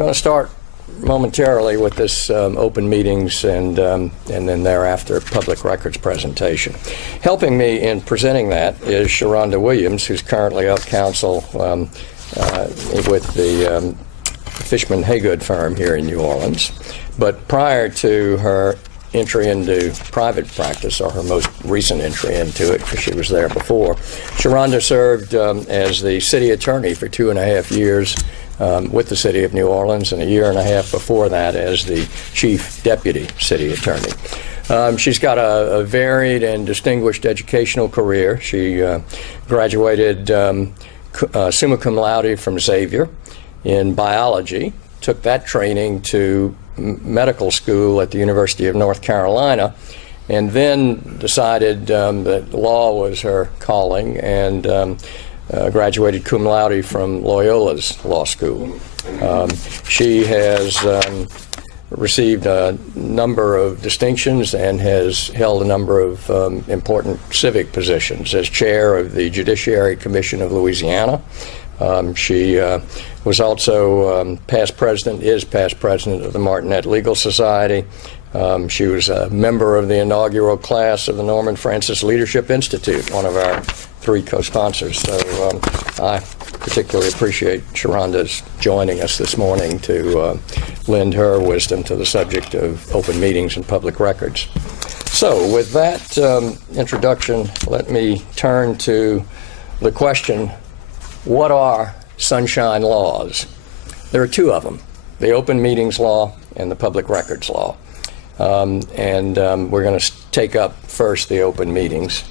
going to start momentarily with this open meetings and then thereafter public records presentation. Helping me in presenting that is Sharonda Williams, who's currently of counsel with the Fishman Haygood firm here in New Orleans. But prior to her entry into private practice, or her most recent entry into it, because she was there before, Sharonda served as the city attorney for 2.5 years with the city of New Orleans, and 1.5 years before that as the chief deputy city attorney. She's got a varied and distinguished educational career. She graduated summa cum laude from Xavier in biology, took that training to medical school at the University of North Carolina, and then decided that law was her calling, and graduated cum laude from Loyola's law school. She has received a number of distinctions and has held a number of important civic positions as chair of the Judiciary Commission of Louisiana. She was also past president of the Martinet Legal Society. She was a member of the inaugural class of the Norman Francis Leadership Institute, one of our 3 co-sponsors. So I particularly appreciate Sharonda's joining us this morning to lend her wisdom to the subject of open meetings and public records. So with that introduction, let me turn to the question, what are sunshine laws? There are 2 of them, the open meetings law and the public records law. We're going to take up first the open meetings,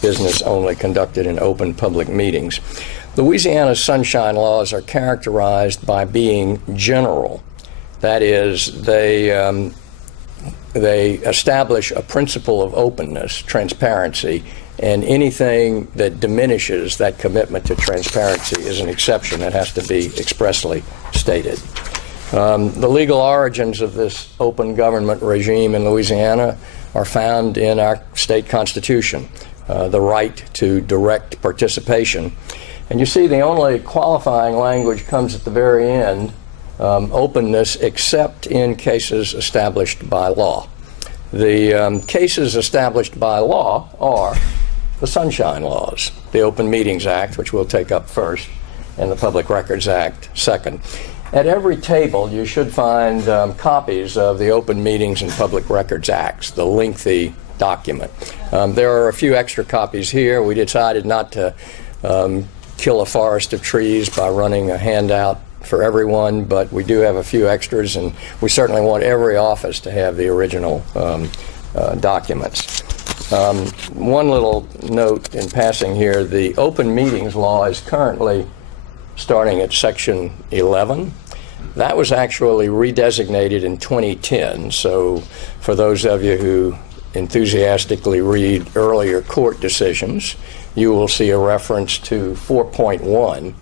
business only conducted in open public meetings. Louisiana's sunshine laws are characterized by being general. That is, they establish a principle of openness, transparency, and anything that diminishes that commitment to transparency is an exception that has to be expressly stated. The legal origins of this open government regime in Louisiana are found in our state constitution, the right to direct participation. And you see the only qualifying language comes at the very end, openness except in cases established by law. The cases established by law are the Sunshine Laws, the Open Meetings Act, which we'll take up first, and the Public Records Act second. At every table, you should find copies of the Open Meetings and Public Records Acts, the lengthy document. There are a few extra copies here. We decided not to kill a forest of trees by running a handout for everyone, but we do have a few extras, and we certainly want every office to have the original documents. One little note in passing here, the open meetings law is currently starting at section 11. That was actually redesignated in 2010, so for those of you who enthusiastically read earlier court decisions, you will see a reference to 4.1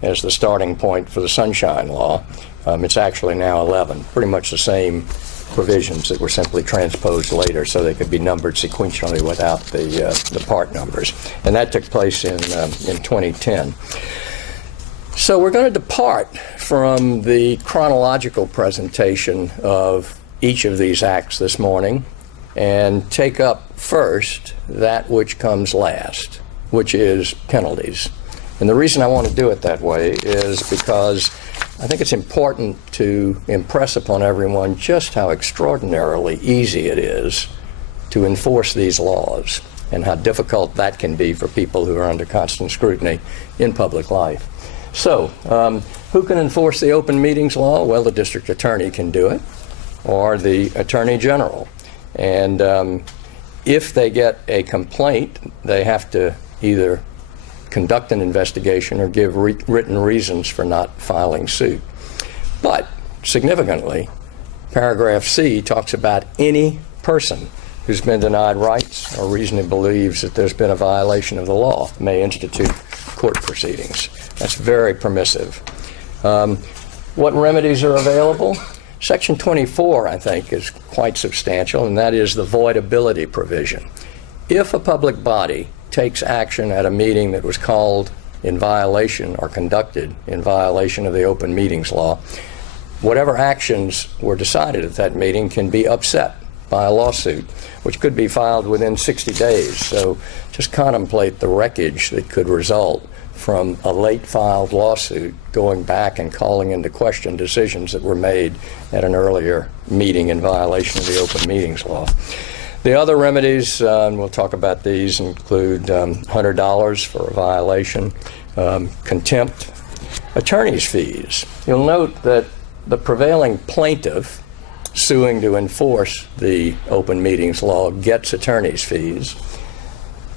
as the starting point for the Sunshine Law. It's actually now 11, pretty much the same provisions that were simply transposed later so they could be numbered sequentially without the part numbers. And that took place in 2010. So we're going to depart from the chronological presentation of each of these acts this morning and take up first that which comes last, which is penalties. And the reason I want to do it that way is because I think it's important to impress upon everyone just how extraordinarily easy it is to enforce these laws and how difficult that can be for people who are under constant scrutiny in public life. So, who can enforce the open meetings law? Well, the district attorney can do it, or the attorney general. And if they get a complaint, they have to either conduct an investigation or give written reasons for not filing suit. But significantly, paragraph C talks about any person who's been denied rights or reasonably believes that there's been a violation of the law may institute court proceedings. That's very permissive. What remedies are available? Section 24, I think, is quite substantial, and that is the voidability provision. If a public body takes action at a meeting that was called in violation or conducted in violation of the open meetings law, whatever actions were decided at that meeting can be upset by a lawsuit, which could be filed within 60 days. So just contemplate the wreckage that could result from a late filed lawsuit going back and calling into question decisions that were made at an earlier meeting in violation of the open meetings law. The other remedies, and we'll talk about these, include $100 for a violation, contempt, attorney's fees. You'll note that the prevailing plaintiff suing to enforce the open meetings law gets attorney's fees.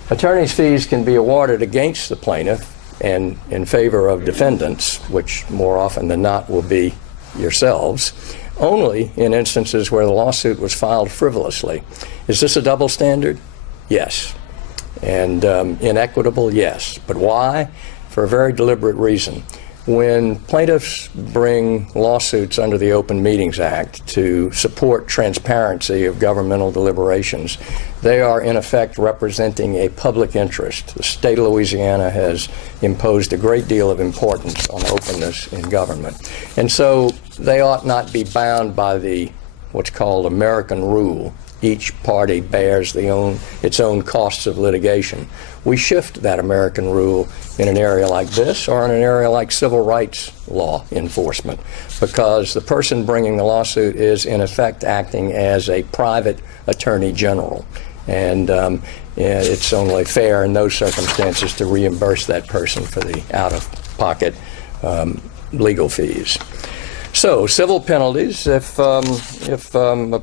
Attorney's fees can be awarded against the plaintiff and in favor of defendants, which more often than not will be yourselves, only in instances where the lawsuit was filed frivolously. Is this a double standard? Yes. And inequitable? Yes. But why? For a very deliberate reason. When plaintiffs bring lawsuits under the Open Meetings Act to support transparency of governmental deliberations, they are in effect representing a public interest. The state of Louisiana has imposed a great deal of importance on openness in government. And so they ought not be bound by what's called American rule. Each party bears its own costs of litigation. We shift that American rule in an area like this or in an area like civil rights law enforcement, because the person bringing the lawsuit is in effect acting as a private attorney general. And it's only fair in those circumstances to reimburse that person for the out-of-pocket legal fees. So, civil penalties, if a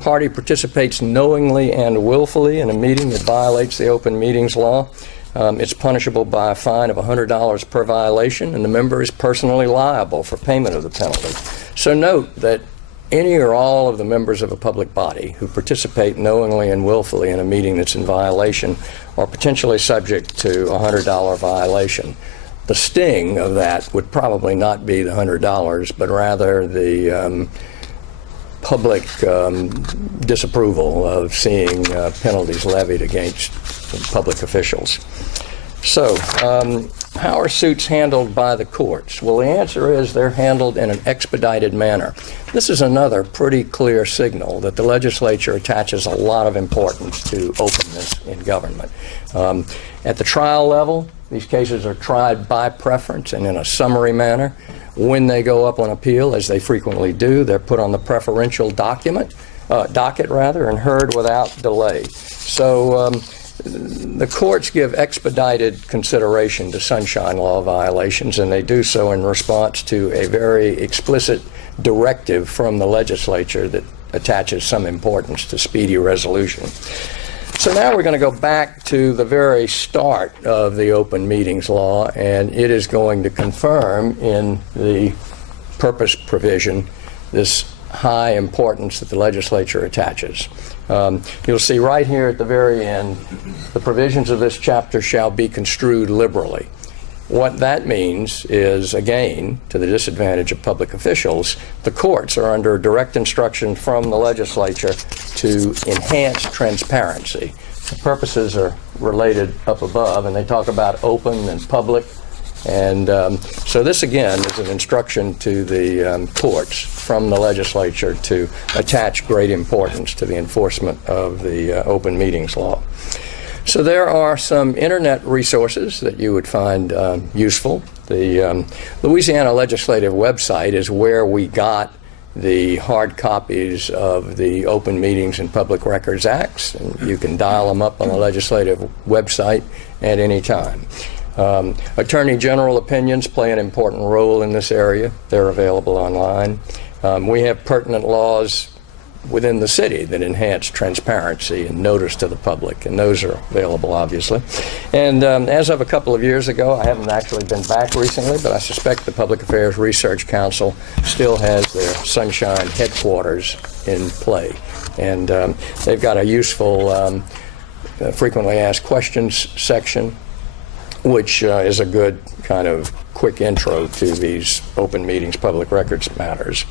party participates knowingly and willfully in a meeting that violates the open meetings law, it's punishable by a fine of $100 per violation, and the member is personally liable for payment of the penalty. So note that any or all of the members of a public body who participate knowingly and willfully in a meeting that's in violation are potentially subject to a $100 violation. The sting of that would probably not be the $100, but rather the public disapproval of seeing penalties levied against public officials. So, how are suits handled by the courts? Well, the answer is they're handled in an expedited manner. This is another pretty clear signal that the legislature attaches a lot of importance to openness in government. At the trial level, these cases are tried by preference and in a summary manner. When they go up on appeal, as they frequently do, they're put on the preferential docket and heard without delay. So the courts give expedited consideration to sunshine law violations, and they do so in response to a very explicit directive from the legislature that attaches some importance to speedy resolution. So now we're going to go back to the very start of the open meetings law, and it is going to confirm in the purpose provision this high importance that the legislature attaches. You'll see right here at the very end, the provisions of this chapter shall be construed liberally. What that means is, again, to the disadvantage of public officials, the courts are under direct instruction from the legislature to enhance transparency. The purposes are related up above, and they talk about open and public. And so this, again, is an instruction to the courts from the legislature to attach great importance to the enforcement of the open meetings law. So there are some internet resources that you would find useful. The Louisiana Legislative website is where we got the hard copies of the Open Meetings and Public Records Acts, and you can dial them up on the legislative website at any time. Attorney General opinions play an important role in this area. They're available online. We have pertinent laws within the city that enhance transparency and notice to the public, and those are available, obviously. And as of a couple of years ago, I haven't actually been back recently, but I suspect the Public Affairs Research Council still has their Sunshine headquarters in play. And they've got a useful frequently asked questions section, which is a good kind of quick intro to these open meetings, public records matters.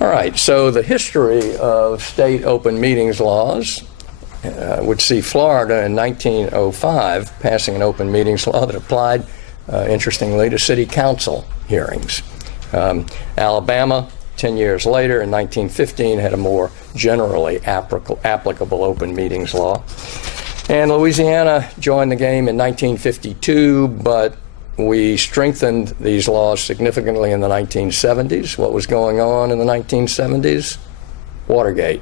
All right, so the history of state open meetings laws would see Florida in 1905 passing an open meetings law that applied, interestingly, to city council hearings. Alabama, 10 years later, in 1915, had a more generally applicable open meetings law. And Louisiana joined the game in 1952, but we strengthened these laws significantly in the 1970s. What was going on in the 1970s? Watergate.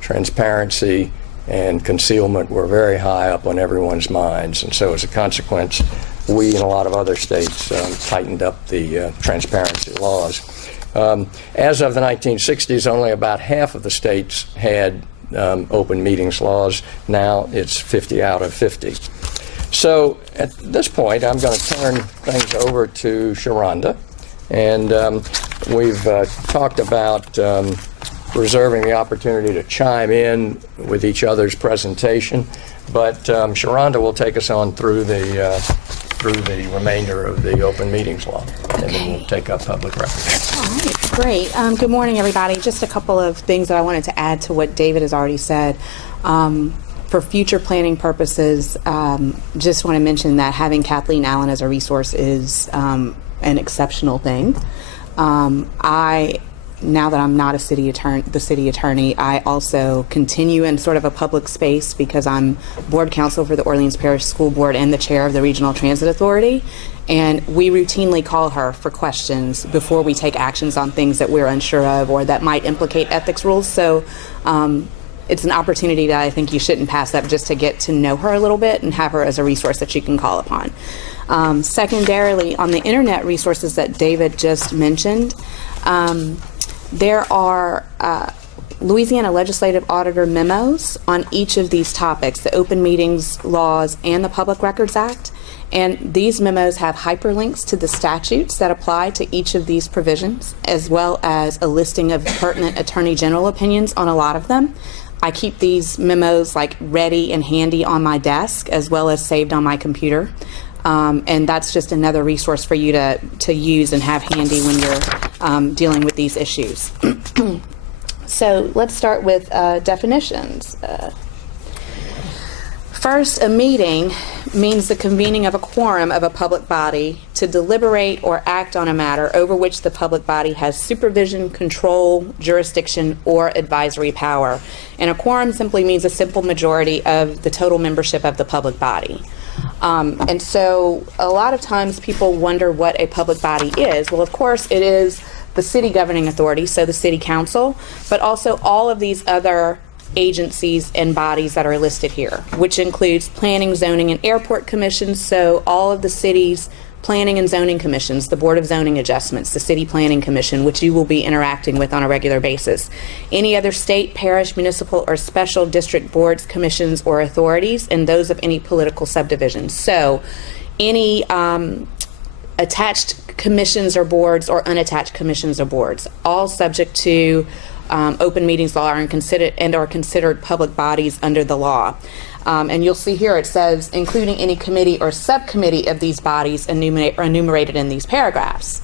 Transparency and concealment were very high up on everyone's minds. And so as a consequence, we and a lot of other states tightened up the transparency laws. As of the 1960s, only about half of the states had open meetings laws. Now it's 50 out of 50. So at this point, I'm going to turn things over to Sharonda. And we've talked about reserving the opportunity to chime in with each other's presentation. But Sharonda will take us on through the remainder of the open meetings law. And then we'll take up public records. All right, great. Good morning, everybody. Just a couple of things that I wanted to add to what David has already said. For future planning purposes, just want to mention that having Kathleen Allen as a resource is an exceptional thing. Now that I'm not the city attorney, I also continue in sort of a public space because I'm board counsel for the Orleans Parish School Board and the chair of the Regional Transit Authority. And we routinely call her for questions before we take actions on things that we're unsure of or that might implicate ethics rules. So it's an opportunity that I think you shouldn't pass up, just to get to know her a little bit and have her as a resource that you can call upon. Secondarily, on the internet resources that David just mentioned, there are Louisiana legislative auditor memos on each of these topics, the open meetings laws and the Public Records Act. And these memos have hyperlinks to the statutes that apply to each of these provisions, as well as a listing of pertinent Attorney General opinions on a lot of them. I keep these memos ready and handy on my desk, as well as saved on my computer. And that's just another resource for you to use and have handy when you're dealing with these issues. So let's start with definitions. First, a meeting means the convening of a quorum of a public body to deliberate or act on a matter over which the public body has supervision, control, jurisdiction, or advisory power. And a quorum simply means a simple majority of the total membership of the public body. And so a lot of times people wonder what a public body is. Well, of course, it is the city governing authority, so the city council, but also all of these other agencies and bodies that are listed here, which includes planning, zoning, and airport commissions. So all of the city's planning and zoning commissions, the Board of Zoning Adjustments, the City Planning Commission, which you will be interacting with on a regular basis. Any other state, parish, municipal, or special district boards, commissions, or authorities, and those of any political subdivisions. So any attached commissions or boards or unattached commissions or boards, all subject to open meetings law are considered public bodies under the law. And you'll see here it says, including any committee or subcommittee of these bodies enumerated in these paragraphs.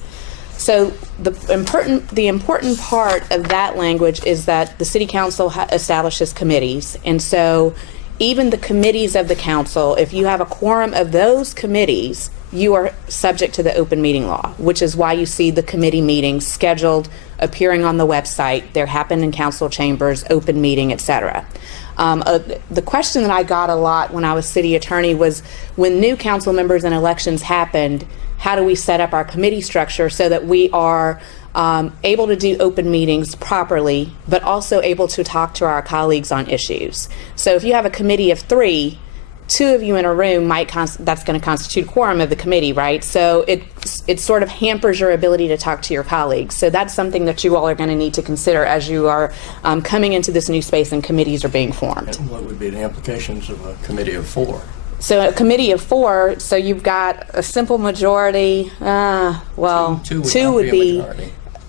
So the important part of that language is that the City Council establishes committees. And so even the committees of the council, if you have a quorum of those committees, you are subject to the open meeting law, which is why you see the committee meetings scheduled, appearing on the website. They're happening in council chambers, open meeting, etc. The question that I got a lot when I was city attorney was, when new council members and elections happened, how do we set up our committee structure so that we are able to do open meetings properly, but also able to talk to our colleagues on issues? So if you have a committee of 3, 2 of you in a room that's going to constitute quorum of the committee, right? So it sort of hampers your ability to talk to your colleagues. So that's something that you all are going to need to consider as you are coming into this new space and committees are being formed. And what would be the implications of a committee of 4? So a committee of 4, so you've got a simple majority. Well, two would be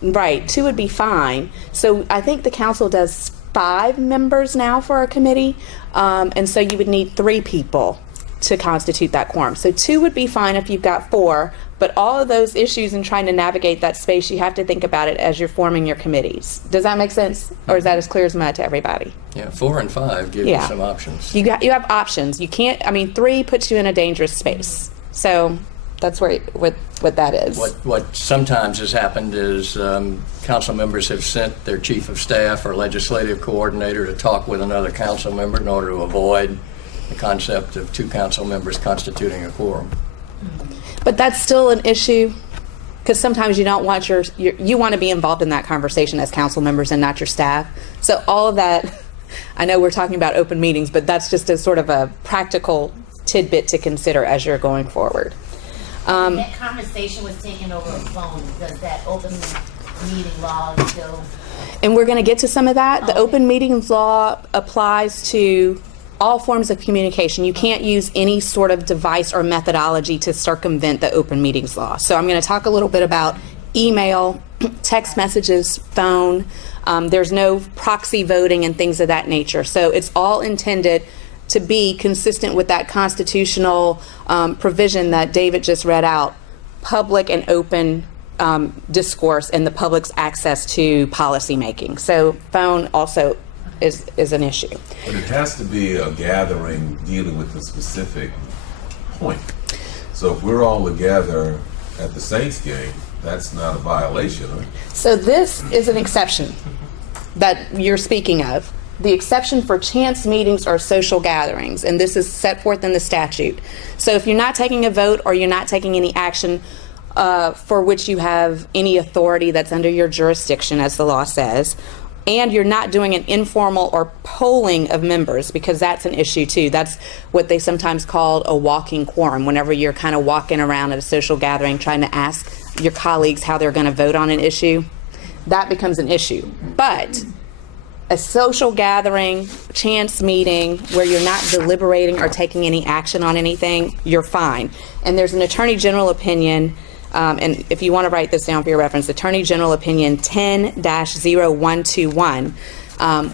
right. 2 would be fine. So I think the council does 5 members now for a committee, and so you would need 3 people to constitute that quorum. So 2 would be fine if you've got 4, but all of those issues and trying to navigate that space, you have to think about it as you're forming your committees. Does that make sense? Or is that as clear as mud to everybody? Yeah, 4 and 5 give you some options. You have options. You can't, 3 puts you in a dangerous space. So That's what that is. What sometimes has happened is council members have sent their chief of staff or legislative coordinator to talk with another council member in order to avoid the concept of 2 council members constituting a quorum. But that's still an issue, because sometimes you don't want you want to be involved in that conversation as council members and not your staff. So all of that, I know we're talking about open meetings, but that's just a sort of a practical tidbit to consider as you're going forward. That conversation was taken over a phone. Does that open meeting law still? And we're going to get to some of that. The open meetings law applies to all forms of communication. You can't use any sort of device or methodology to circumvent the open meetings law. So I'm going to talk a little bit about email, text messages, phone. There's no proxy voting and things of that nature. So it's all intended to be consistent with that constitutional provision that David just read out, public and open discourse and the public's access to policy making. So phone also is an issue. But it has to be a gathering dealing with a specific point. So if we're all together at the Saints game, that's not a violation, right? So this is an exception that you're speaking of. The exception for chance meetings or social gatherings, and this is set forth in the statute. So if you're not taking a vote or you're not taking any action for which you have any authority that's under your jurisdiction, as the law says, and you're not doing an informal or polling of members, because that's an issue too. That's what they sometimes call a walking quorum, whenever you're kind of walking around at a social gathering trying to ask your colleagues how they're going to vote on an issue. That becomes an issue. But a social gathering, chance meeting, where you're not deliberating or taking any action on anything, you're fine. And there's an Attorney General opinion, and if you want to write this down for your reference, Attorney General Opinion 10-0121,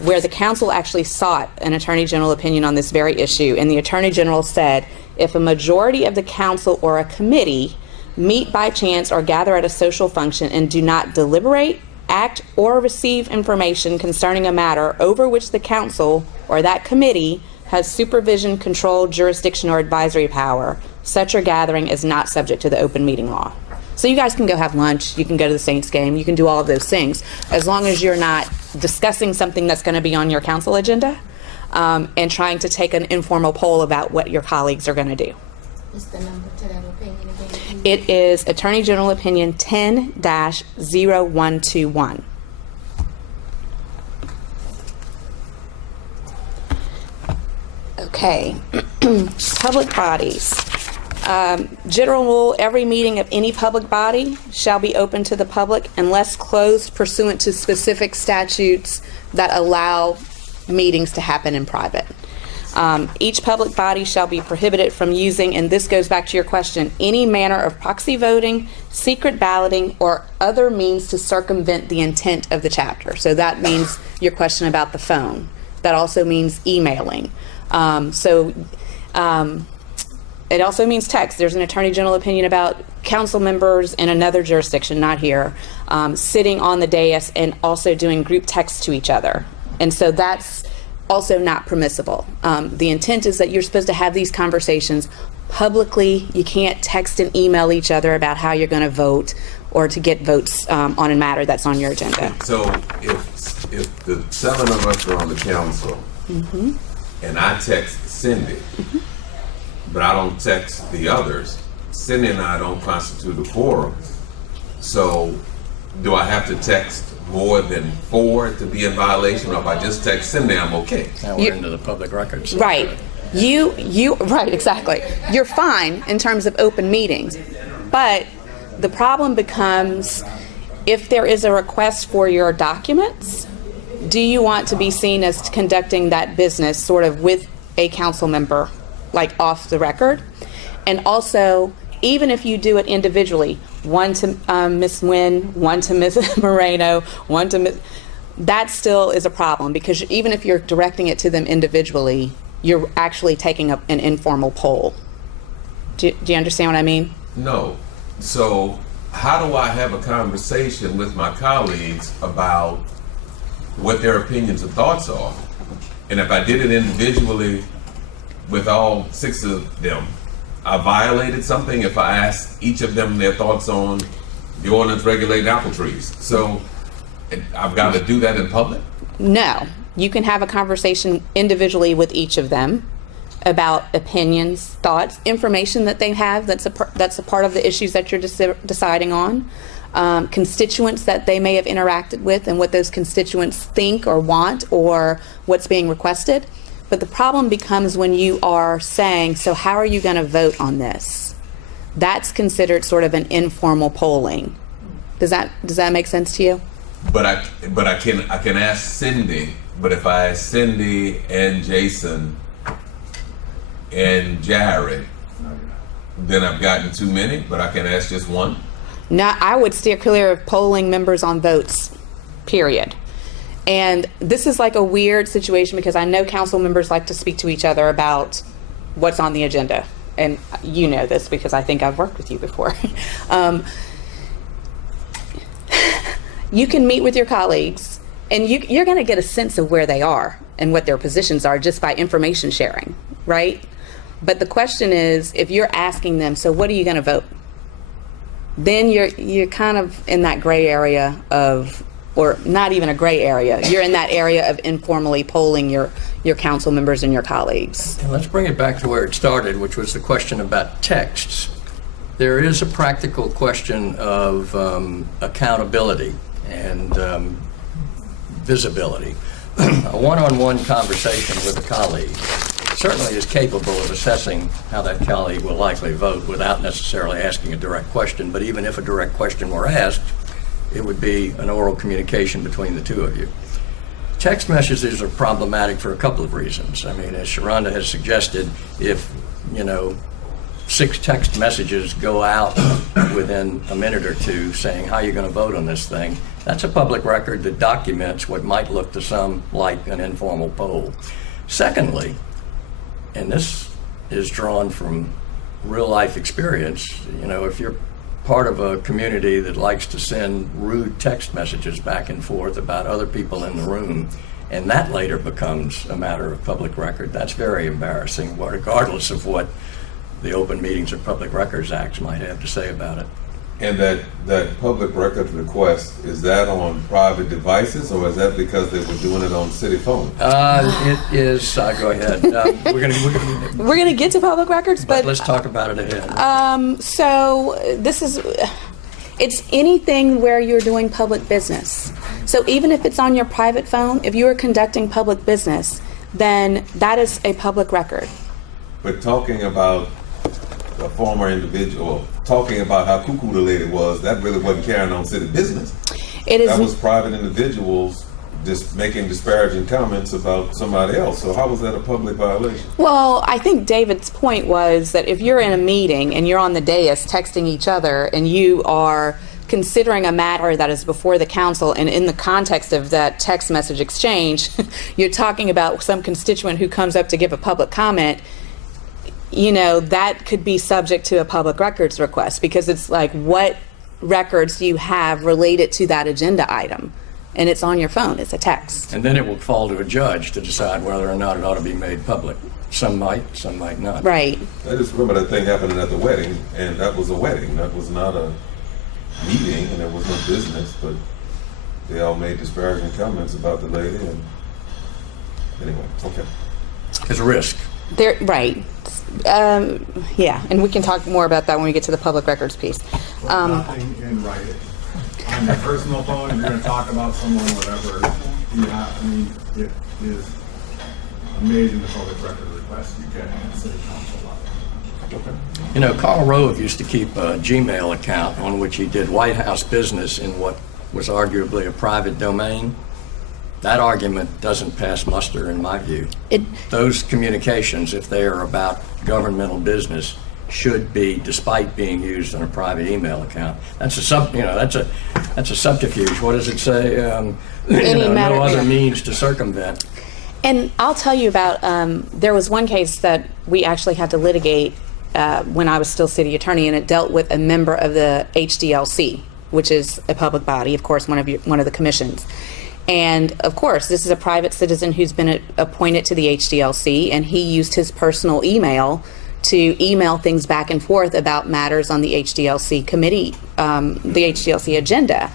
where the council actually sought an Attorney General opinion on this very issue. And the Attorney General said, if a majority of the council or a committee meet by chance or gather at a social function and do not deliberate, act, or receive information concerning a matter over which the council or that committee has supervision, control, jurisdiction, or advisory power, such a gathering is not subject to the open meeting law. So you guys can go have lunch, you can go to the Saints game, you can do all of those things, as long as you're not discussing something that's going to be on your council agenda and trying to take an informal poll about what your colleagues are going to do. What's the number to that opinion again? It is Attorney General Opinion 10-0121. Okay, public bodies. General rule, every meeting of any public body shall be open to the public unless closed pursuant to specific statutes that allow meetings to happen in private. Each public body shall be prohibited from using, and this goes back to your question, any manner of proxy voting, secret balloting, or other means to circumvent the intent of the chapter. So that means your question about the phone. That also means emailing. It also means text. There's an Attorney General opinion about council members in another jurisdiction, not here, sitting on the dais and also doing group text to each other. And so that's also not permissible. The intent is that you're supposed to have these conversations publicly. You can't text and email each other about how you're going to vote or to get votes on a matter that's on your agenda. So if the 7 of us are on the council and I text Cindy, but I don't text the others, Cindy and I don't constitute a quorum. So do I have to text more than 4 to be in violation, or if I just text Cindy, I'm okay? Now we're into the public records. Right. Right, exactly. You're fine in terms of open meetings, but the problem becomes if there is a request for your documents, do you want to be seen as conducting that business sort of with a council member, like off the record? And also, even if you do it individually, one to Miss Nguyen, one to Miss Moreno, one to Miss, that still is a problem, because even if you're directing it to them individually, you're actually taking up an informal poll. Do you understand what I mean? No. So how do I have a conversation with my colleagues about what their opinions and thoughts are? And if I did it individually with all 6 of them, I violated something if I asked each of them their thoughts on the ordinance regulating apple trees. So I've got to do that in public? No, you can have a conversation individually with each of them about opinions, thoughts, information that they have that's a part of the issues that you're deciding on, constituents that they may have interacted with and what those constituents think or want or what's being requested. But the problem becomes when you are saying, so how are you going to vote on this? That's considered sort of an informal polling. Does that make sense to you? But I can ask Cindy. But if I ask Cindy and Jason and Jared, then I've gotten too many. But I can ask just one. No, I would steer clear of polling members on votes. Period. And this is like a weird situation because I know council members like to speak to each other about what's on the agenda. And you know this because I think I've worked with you before. You can meet with your colleagues and you're going to get a sense of where they are and what their positions are just by information sharing, right? But the question is, if you're asking them, so what are you going to vote? Then you're kind of in that gray area of, or not even a gray area, you're in that area of informally polling your council members and your colleagues. And let's bring it back to where it started, which was the question about texts. There is a practical question of accountability and visibility. A one-on-one conversation with a colleague certainly is capable of assessing how that colleague will likely vote without necessarily asking a direct question, but even if a direct question were asked, it would be an oral communication between the two of you. Text messages are problematic for a couple of reasons. I mean, as Sharonda has suggested, if, 6 text messages go out within a minute or two saying how you're going to vote on this thing, that's a public record that documents what might look to some like an informal poll. Secondly, and this is drawn from real life experience, if you're part of a community that likes to send rude text messages back and forth about other people in the room, and that later becomes a matter of public record, that's very embarrassing, regardless of what the Open Meetings or Public Records Act might have to say about it. And that public record request, is that on private devices or is that because they were doing it on city phone? It is, go ahead. We're gonna get to public records, but let's talk about it ahead. So it's anything where you're doing public business. So even if it's on your private phone, if you are conducting public business, then that is a public record. But talking about a former individual, talking about how cuckoo the lady was, that really wasn't carrying on city business. That was private individuals just making disparaging comments about somebody else. So how was that a public violation? Well, I think David's point was that if you're in a meeting and you're on the dais texting each other and you are considering a matter that is before the council, and in the context of that text message exchange, you're talking about some constituent who comes up to give a public comment, that could be subject to a public records request because it's like, what records do you have related to that agenda item? And it's on your phone, it's a text. And then it will fall to a judge to decide whether or not it ought to be made public. Some might not. Right. I just remember that thing happening at the wedding, and that was a wedding. That was not a meeting, and there was no business, but they all made disparaging comments about the lady, and anyway, okay. There's a risk. Right. Yeah, and we can talk more about that when we get to the public records piece. Nothing in writing. On your personal phone, if you're going to talk about someone, whatever, it is made in the public record request you get at the city council level. Okay. Karl Rove used to keep a Gmail account on which he did White House business in what was arguably a private domain. That argument doesn't pass muster in my view. Those communications, if they are about governmental business, should be, despite being used on a private email account. That's a subterfuge. What does it say? No other means to circumvent. And I'll tell you about. There was one case that we actually had to litigate when I was still city attorney, and it dealt with a member of the HDLC, which is a public body, of course, one of the commissions. And of course, this is a private citizen who's been appointed to the HDLC, and he used his personal email to email things back and forth about matters on the HDLC committee, the HDLC agenda.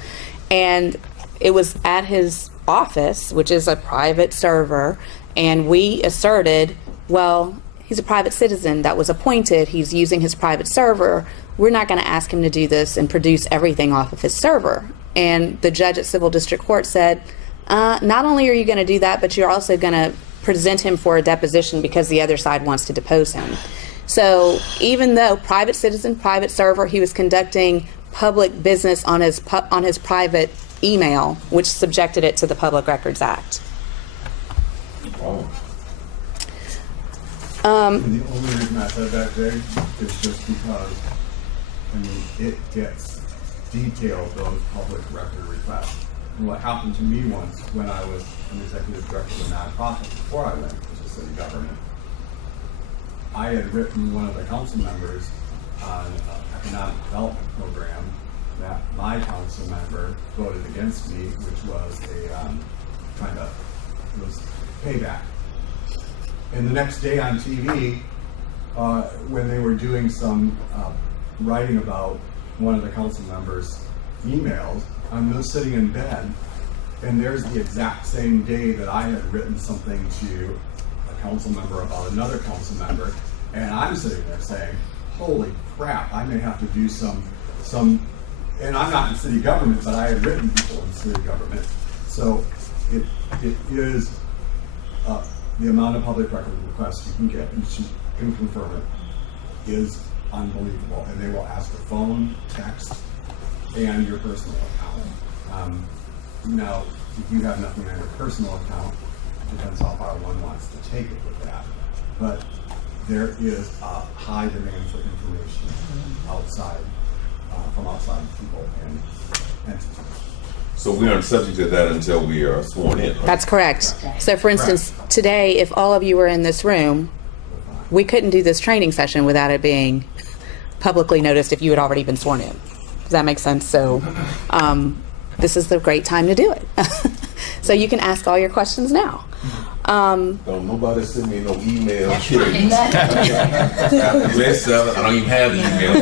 And it was at his office, which is a private server, and we asserted, well, he's a private citizen that was appointed, he's using his private server, we're not going to ask him to do this and produce everything off of his server. And the judge at Civil District Court said, not only are you going to do that, but you're also going to present him for a deposition because the other side wants to depose him. So even though private citizen, private server, he was conducting public business on his private email, which subjected it to the Public Records Act. Wow. And the only reason I said that, Jay, is just because, I mean, it gets detailed, those public record requests. And what happened to me once when I was an executive director of a nonprofit before I went to city government, I had written one of the council members on an economic development program that my council member voted against me, which was it was payback. And the next day on TV, when they were doing some writing about one of the council members' emails, I'm just sitting in bed, and there's the exact same day that I had written something to a council member about another council member, and I'm sitting there saying, holy crap, I may have to do some, and I'm not in city government, but I had written people in city government. So it is, the amount of public record requests you can get, and she can confirm it, is unbelievable. And they will ask for phone, text, and your personal account. Now, if you have nothing on your personal account, it depends how far one wants to take it with that. But there is a high demand for information outside, from outside people and entities. So we aren't subject to that until we are sworn in, right? That's correct. So for instance, today, if all of you were in this room, we couldn't do this training session without it being publicly noticed if you had already been sworn in. Does that make sense? So this is the great time to do it. So you can ask all your questions now. Don't nobody send me no email. Kidding. After May 7th, I don't even have email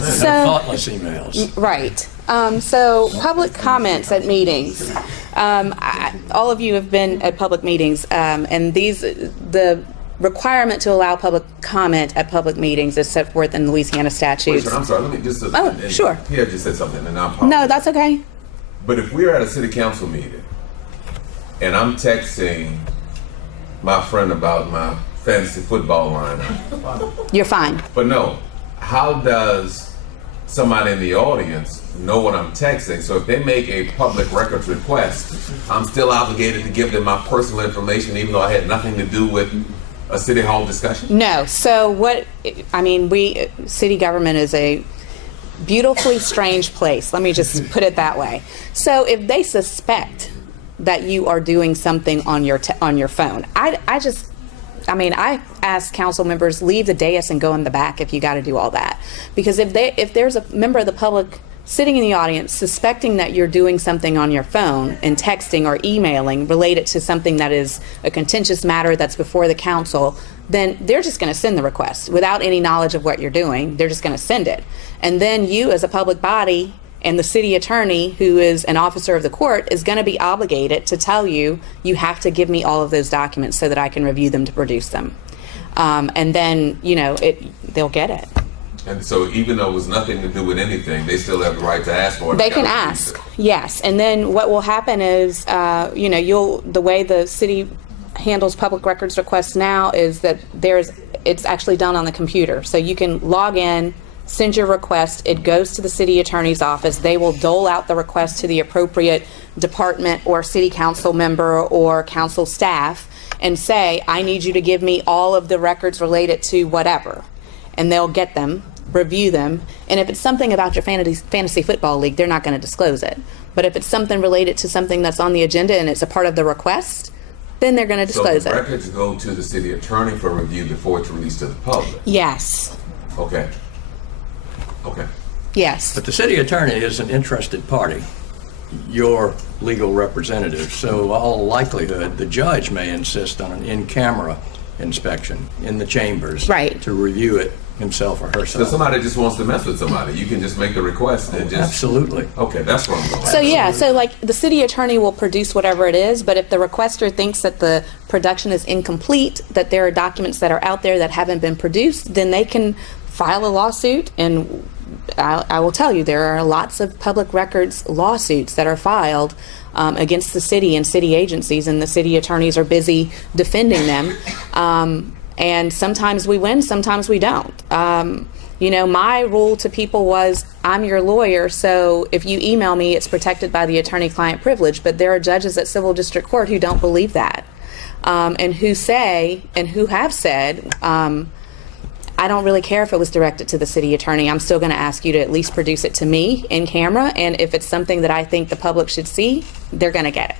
So, Thoughtless emails. right. So public comments at meetings. All of you have been at public meetings, and the requirement to allow public comment at public meetings is set forth in Louisiana statutes. Wait, I'm sorry, let me just... Sure. Pierre just said something, and I apologize. No, that's okay. But if we're at a city council meeting, and I'm texting my friend about my fantasy football lineup... You're fine. But no, how does somebody in the audience know what I'm texting? So if they make a public records request, I'm still obligated to give them my personal information even though I had nothing to do with a city hall discussion? No. So city government is a beautifully strange place. Let me just put it that way. So if they suspect that you are doing something on your phone, I ask council members, leave the dais and go in the back if you got to do all that. Because if there's a member of the public sitting in the audience suspecting that you're doing something on your phone and texting or emailing related to something that is a contentious matter that's before the council, then they're just going to send the request without any knowledge of what you're doing. They're just going to send it. And then you as a public body and the city attorney, who is an officer of the court, is going to be obligated to tell you, you have to give me all of those documents so that I can review them to produce them. And then, they'll get it. And so even though it was nothing to do with anything, they still have the right to ask for it. They can ask, yes. And then what will happen is, the way the city handles public records requests now is that it's actually done on the computer. So you can log in, send your request, it goes to the city attorney's office. They will dole out the request to the appropriate department or city council member or council staff and say, I need you to give me all of the records related to whatever. And they'll get them, review them, and if it's something about your fantasy football league, they're not going to disclose it. But if it's something related to something that's on the agenda and it's a part of the request, then they're going to disclose it. So the records go to the city attorney for review before it's released to the public? Yes. Okay. Yes. But the city attorney is an interested party. your legal representative. So all likelihood, the judge may insist on an in-camera inspection in the chambers Right. to review it himself or So herself. somebody just wants to mess with somebody, you can just make the request and just. Absolutely. Okay, that's where I'm going. So yeah, so like the city attorney will produce whatever it is, but if the requester thinks that the production is incomplete, that there are documents that are out there that haven't been produced, then they can file a lawsuit. And I will tell you, there are lots of public records lawsuits that are filed against the city and city agencies, and the city attorneys are busy defending them. And sometimes we win, sometimes we don't. You know, my rule to people was, I'm your lawyer, so if you email me, it's protected by the attorney-client privilege. But there are judges at civil district court who don't believe that, and who say, and who have said, I don't really care if it was directed to the city attorney. I'm still going to ask you to at least produce it to me in camera, and if it's something that I think the public should see, they're going to get it.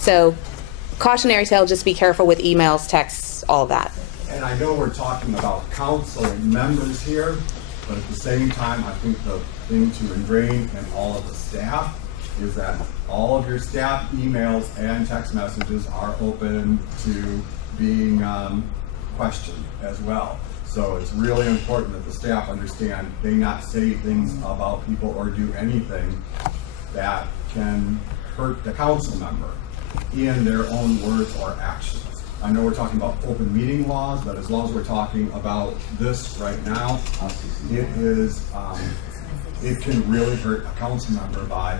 So, cautionary tale, just be careful with emails, texts, all of that. And I know we're talking about council members here, but at the same time, I think the thing to ingrain in all of the staff is that all of your staff emails and text messages are open to being questioned as well. So it's really important that the staff understand they not say things about people or do anything that can hurt the council member in their own words or actions. I know we're talking about open meeting laws, but as long as we're talking about this right now, it is, it can really hurt a council member by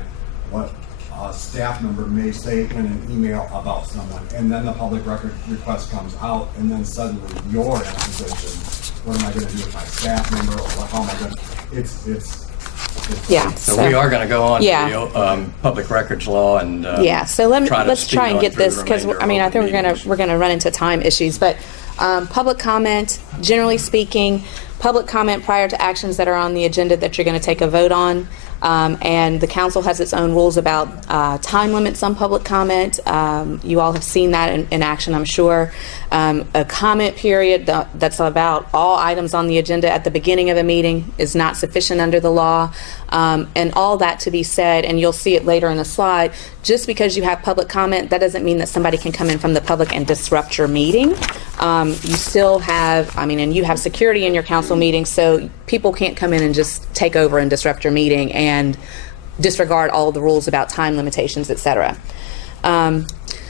what a staff member may say in an email about someone, and then the public record request comes out, and then suddenly you're in a position, what am I going to do with my staff member, or how am I going to, it's Yeah. So we are going to go on Yeah. to the public records law and Yeah, so let's try and get this, because because I mean, I think we're gonna run into time issues, but public comment, generally speaking, public comment prior to actions that are on the agenda that you're going to take a vote on, and the council has its own rules about time limits on public comment. You all have seen that in action, I'm sure. A comment period that's about all items on the agenda at the beginning of a meeting is not sufficient under the law. And all that to be said, and you'll see it later in the slide, just because you have public comment, that doesn't mean that somebody can come in from the public and disrupt your meeting. You still have, and you have security in your council meetings, so people can't come in and just take over and disrupt your meeting and disregard all the rules about time limitations, etc.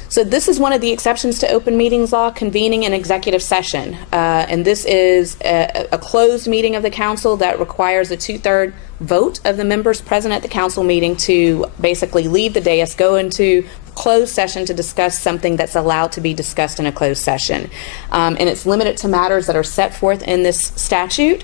So this is one of the exceptions to open meetings law, convening an executive session. And this is a closed meeting of the council that requires a 2/3 vote of the members present at the council meeting to basically leave the dais, go into closed session to discuss something that's allowed to be discussed in a closed session. And it's limited to matters that are set forth in this statute.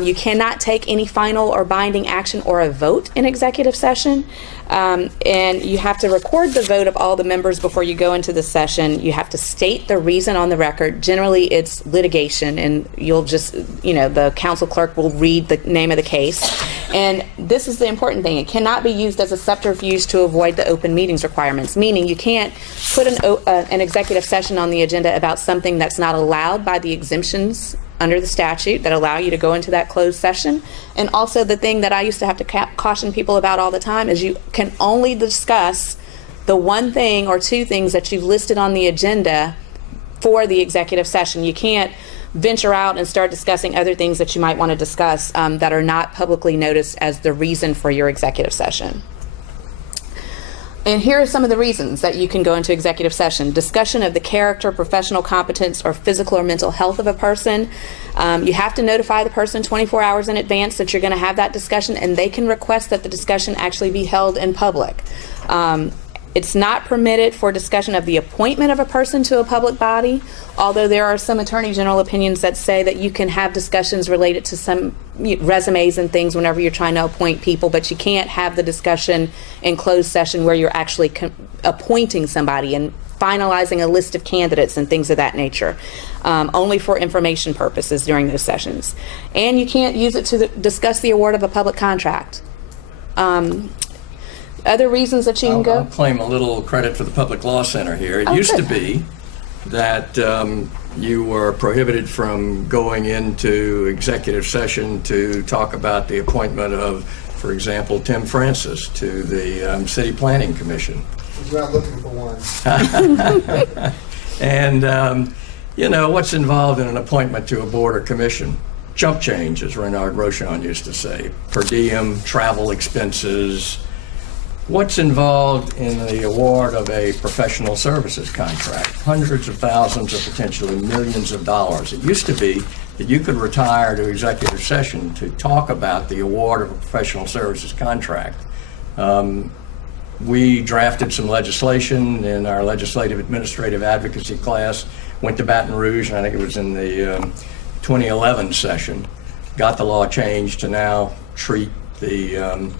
You cannot take any final or binding action or a vote in executive session. And you have to record the vote of all the members before you go into the session. You have to state the reason on the record. Generally, it's litigation, and you'll just, the council clerk will read the name of the case. And this is the important thing. It cannot be used as a subterfuge to avoid the open meetings requirements, meaning you can't put an executive session on the agenda about something that's not allowed by the exemptions under the statute that allow you to go into that closed session. And also the thing that I used to have to caution people about all the time is you can only discuss the one thing or two things that you've listed on the agenda for the executive session. You can't venture out and start discussing other things that you might want to discuss that are not publicly noticed as the reason for your executive session. And here are some of the reasons that you can go into executive session. Discussion of the character, professional competence, or physical or mental health of a person. You have to notify the person 24 hours in advance that you're going to have that discussion, and they can request that the discussion actually be held in public. It's not permitted for discussion of the appointment of a person to a public body, although there are some Attorney General opinions that say that you can have discussions related to some resumes and things whenever you're trying to appoint people, but you can't have the discussion in closed session where you're actually appointing somebody and finalizing a list of candidates and things of that nature, only for information purposes during those sessions. And you can't use it to discuss the award of a public contract. Other reasons that you can go? I'll claim a little credit for the Public Law Center here. It used to be that you were prohibited from going into executive session to talk about the appointment of For example, Tim Francis to the City Planning Commission. You're not looking for one. And, you know, what's involved in an appointment to a board or commission? Jump change, as Renard Rochon used to say, per diem, travel expenses. What's involved in the award of a professional services contract? Hundreds of thousands or potentially millions of dollars. It used to be that you could retire to executive session to talk about the award of a professional services contract. We drafted some legislation in our legislative administrative advocacy class, went to Baton Rouge, and I think it was in the 2011 session, got the law changed to now treat the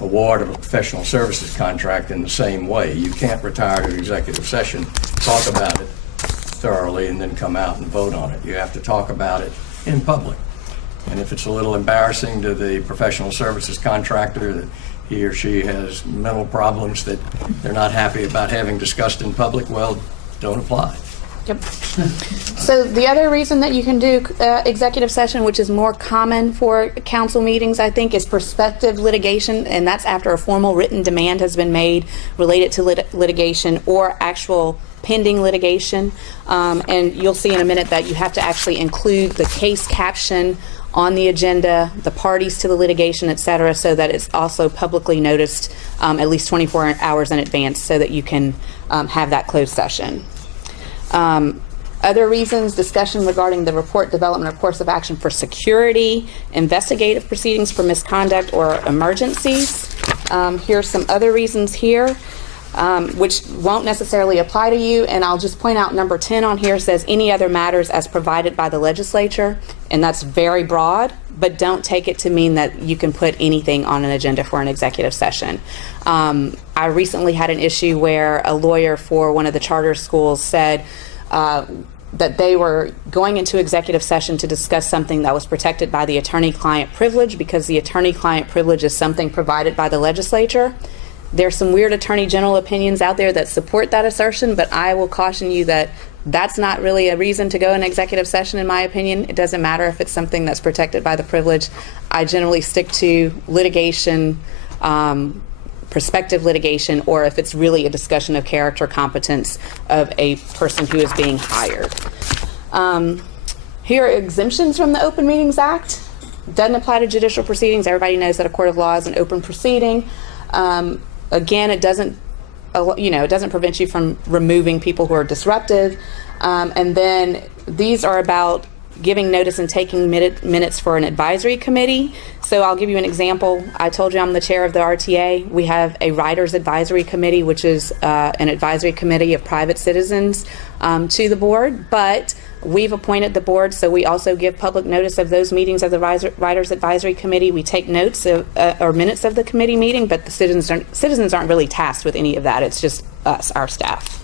award of a professional services contract in the same way. You can't retire to executive session, talk about it thoroughly, and then come out and vote on it. You have to talk about it in public. And if it's a little embarrassing to the professional services contractor that he or she has mental problems that they're not happy about having discussed in public, well, don't apply. Yep. So the other reason that you can do executive session, which is more common for council meetings, I think, is prospective litigation, and that's after a formal written demand has been made related to litigation or actual pending litigation. And you'll see in a minute that you have to actually include the case caption on the agenda, the parties to the litigation, et cetera, so that it's also publicly noticed at least 24 hours in advance so that you can have that closed session. Other reasons: discussion regarding the report, development, or course of action for security, investigative proceedings for misconduct or emergencies. Here's some other reasons here, which won't necessarily apply to you, and I'll just point out number 10 on here says any other matters as provided by the legislature, and that's very broad, but don't take it to mean that you can put anything on an agenda for an executive session. I recently had an issue where a lawyer for one of the charter schools said that they were going into executive session to discuss something that was protected by the attorney-client privilege, because the attorney-client privilege is something provided by the legislature. There's some weird attorney general opinions out there that support that assertion, but I will caution you that that's not really a reason to go in executive session, in my opinion. It doesn't matter if it's something that's protected by the privilege. I generally stick to litigation, prospective litigation, or if it's really a discussion of character competence of a person who is being hired. Here are exemptions from the Open Meetings Act. Doesn't apply to judicial proceedings. Everybody knows that a court of law is an open proceeding. Again, it doesn't, it doesn't prevent you from removing people who are disruptive. And then these are about giving notice and taking minutes for an advisory committee. So I'll give you an example. I told you I'm the chair of the RTA. We have a Writers Advisory Committee, which is an advisory committee of private citizens to the board, but we've appointed the board, so we also give public notice of those meetings of the Writers Advisory Committee. We take notes of, or minutes of the committee meeting, but the citizens aren't really tasked with any of that. It's just us, our staff.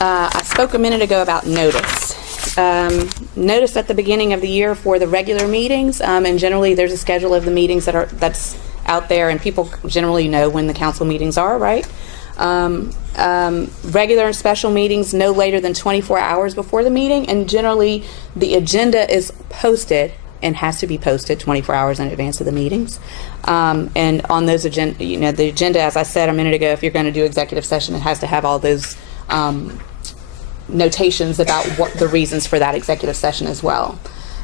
I spoke a minute ago about notice. Notice at the beginning of the year for the regular meetings, and generally there's a schedule of the meetings that's out there, and people generally know when the council meetings are, right? Regular and special meetings no later than 24 hours before the meeting, and generally the agenda is posted and has to be posted 24 hours in advance of the meetings. And on those agenda, the agenda, as I said a minute ago, if you're going to do executive session, it has to have all those notations about what the reasons for that executive session as well.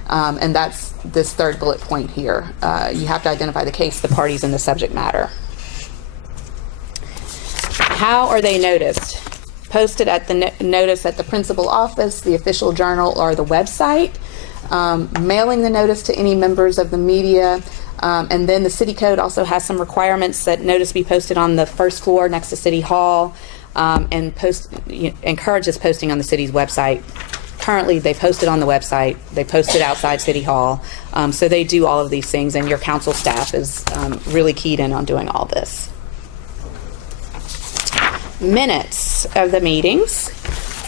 And that's this third bullet point here. You have to identify the case, the parties, and the subject matter. How are they noticed? Posted at the notice at the principal office, the official journal, or the website. Mailing the notice to any members of the media. And then the city code also has some requirements that notice be posted on the first floor next to City Hall, and encourages posting on the city's website. Currently, they post it on the website. They post it outside City Hall. So they do all of these things, and your council staff is really keyed in on doing all this. Minutes of the meetings.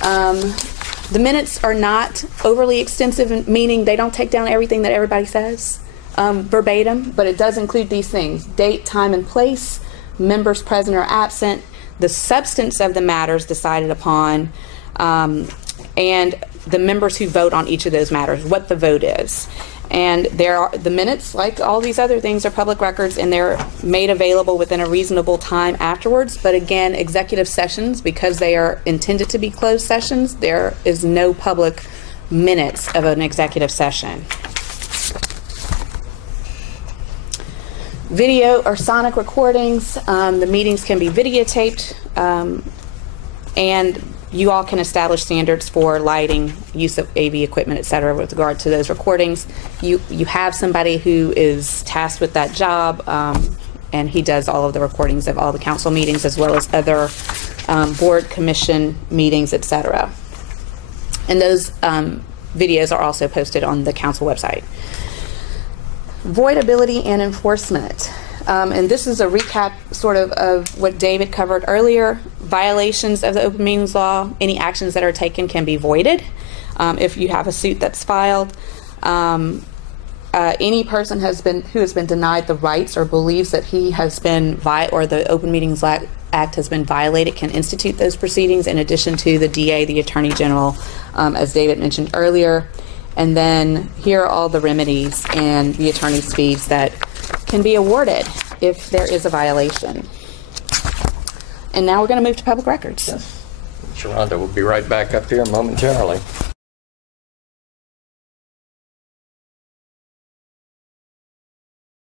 The minutes are not overly extensive, meaning they don't take down everything that everybody says verbatim, but it does include these things: date, time, and place, members present or absent, the substance of the matters decided upon, and the members who vote on each of those matters, what the vote is. And the minutes, like all these other things, are public records, and they're made available within a reasonable time afterwards. But again, executive sessions, because they are intended to be closed sessions, there is no public minutes of an executive session. Video or sonic recordings, the meetings can be videotaped, and you all can establish standards for lighting, use of AV equipment, etc. with regard to those recordings. You have somebody who is tasked with that job, and he does all of the recordings of all the council meetings as well as other board, commission meetings, etc. And those videos are also posted on the council website. Voidability and enforcement. And this is a recap sort of what David covered earlier. Violations of the open meetings law, any actions that are taken can be voided if you have a suit that's filed. Any person who has been denied the rights or believes that he has been or the Open Meetings Act has been violated can institute those proceedings, in addition to the DA, the Attorney General, as David mentioned earlier. And then here are all the remedies and the attorney's fees that can be awarded if there is a violation. And now we're going to move to public records. Sharonda will be right back up here momentarily.